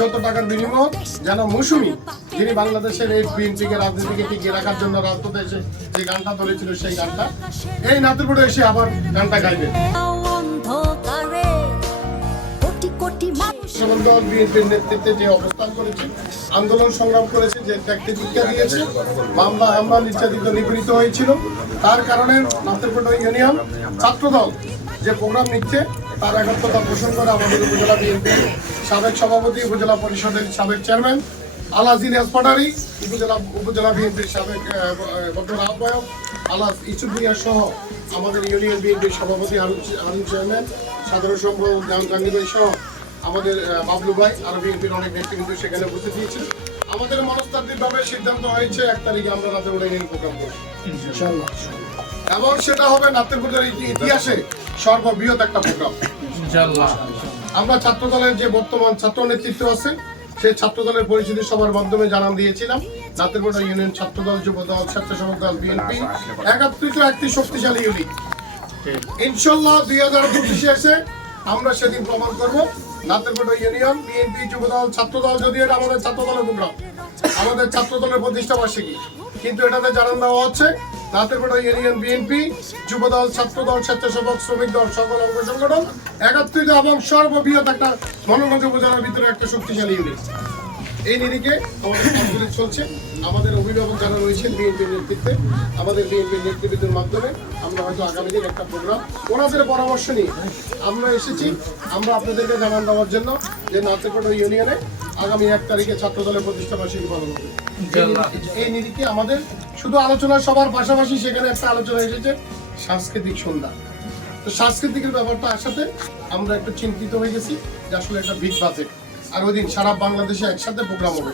যত টাকার বিনিময় যেন মৌসুমী যিনি বাংলাদেশের এই বিএনপিকে রাজনীতিকে টিকিয়ে রাখার জন্য রাজপথে এসে যে গানটা ধরেছিল সেই গানটা এই নাতিরপুরে এসে আবার গানটা গাইবে। দল বিএনপির নেতৃত্বে যে অবস্থান করেছে, আন্দোলন সংগ্রাম করেছে, যে ব্যক্তি দীক্ষা দিয়েছে, মামলা হামলা নির্যাতিত নিপীড়িত হয়েছিল, তার কারণে নাতিরপুর ইউনিয়ন ছাত্রদল যে প্রোগ্রাম নিচ্ছে তার একাত্মতা পোষণ করে আমাদের উপজেলা বিএনপির সাবেক সভাপতি, উপজেলা পরিষদের সাবেক চেয়ারম্যান আলাস ইলিয়াস পাটারি, উপজেলা বিএনপির সাবেক বর্তমান আহ্বায়ক আলাস ইসুফ মিয়া সহ আমাদের ইউনিয়ন বিএনপির সভাপতি আরুন চেয়ারম্যান, সাধারণ সম্পাদক জাহাঙ্গীর ভাই সহ আমাদের বাবলু ভাই আরো বিএনপির অনেক নেতৃবৃন্দ সেখানে উপস্থিত হয়েছে। আমাদের মনস্তাত্ত্বিকভাবে সিদ্ধান্ত হয়েছে 1 তারিখে আমরা নাতিরপুরে এই প্রোগ্রাম করব ইনশাআল্লাহ, এবং সেটা হবে নাতিরপুরের ইতিহাসে সর্ববৃহৎ একটা প্রোগ্রাম ইনশাআল্লাহ। আমরা ছাত্র দলের যে বর্তমান ছাত্র নেতৃত্ব আছে সেই ছাত্র দলের পরিচিতি সভার মাধ্যমে জানান দিয়েছিলাম নাতিরপুর ইউনিয়ন ছাত্র দল, যুব দল, স্বেচ্ছাসেবক দল, বিএনপি একত্রিত একটি শক্তিশালী ইউনিট ইনশাআল্লাহ। 2025 এসে আমরা সেদিন প্রমাণ করব নাতিরপুর ইউনিয়ন বিএনপি, যুব দল, ছাত্র দল, যদি এটা আমাদের ছাত্র দলের প্রোগ্রাম, আমাদের ছাত্র দলের প্রতিষ্ঠা বার্ষিকী, কিন্তু এটাতে জানান দেওয়া হচ্ছে নাতিরপুর ইউনিয়ন বিএনপি, যুব দল, ছাত্র দল, স্বেচ্ছাসেবক, শ্রমিক দল, সকল অঙ্গ সংগঠন একত্রিত এবং সর্ববৃহৎ একটা মনোনগর উপজেলার ভিতরে একটা শক্তিশালী ইউনিট। এই নিরিখে আমাদের কাজগুলি চলছে। আমাদের অভিভাবক যারা রয়েছেন বিএনপির নেতৃত্বে, আমাদের বিএনপির নেতৃবৃন্দের মাধ্যমে আমরা হয়তো আগামী দিন একটা প্রোগ্রাম ওনাদের পরামর্শ নিয়ে আমরা এসেছি। আমরা আপনাদেরকে জানান দেওয়ার জন্য যে নাতিরপুর ইউনিয়নে আগামী 1 তারিখে ছাত্র দলের প্রতিষ্ঠা বার্ষিকী পালন হবে। এই নিরিখে আমাদের শুধু আলোচনা সবার পাশাপাশি সেখানে একটা আলোচনা এসেছে সাংস্কৃতিক সন্ধ্যা। তো সাংস্কৃতিকের ব্যাপারটা আসাতে আমরা একটু চিন্তিত হয়ে গেছি যে আসলে একটা বিগ বাজেট, আর ওই দিন সারা বাংলাদেশে একসাথে প্রোগ্রাম হবে।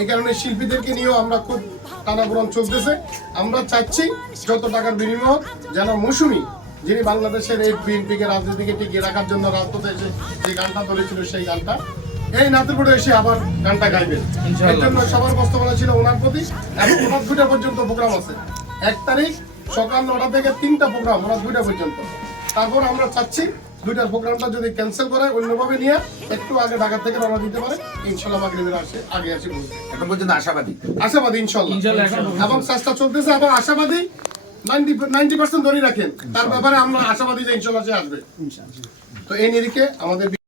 এই কারণে শিল্পীদেরকে নিয়েও আমরা খুব টানাপোড়েন চলতেছে। আমরা চাচ্ছি যত টাকার বিনিময় যেন মৌসুমী যিনি বাংলাদেশের এই বিএনপিকে রাজনীতিকে টিকিয়ে রাখার জন্য রাজপথে এসে যে গানটা ধরেছিল সেই গানটা এই নাতিরপুরে এসে আবার গানটা গাইবেন। এর জন্য সবার বস্তবনা ছিল ওনার প্রতি, এবং ওনার 2টা পর্যন্ত প্রোগ্রাম আছে। 1 তারিখ সকাল 9টা থেকে 3টা প্রোগ্রাম, ওনার 2টা পর্যন্ত। তারপর আমরা চাচ্ছি 2টার প্রোগ্রামটা যদি ক্যান্সেল করে অন্যভাবে নিয়ে একটু আগে ঢাকা থেকে রওনা দিতে পারে, ইনশাআল্লাহ মাগরিবের আগে আসি। এখন পর্যন্ত আশাবাদী ইনশাআল্লাহ, এবং চেষ্টা চলতেছে, এবং আশাবাদী 90% ধরে রাখেন। তার ব্যাপারে আমরা আশাবাদী যে ইনশাআল্লাহ সে আসবে। তো এই নিরিখে আমাদের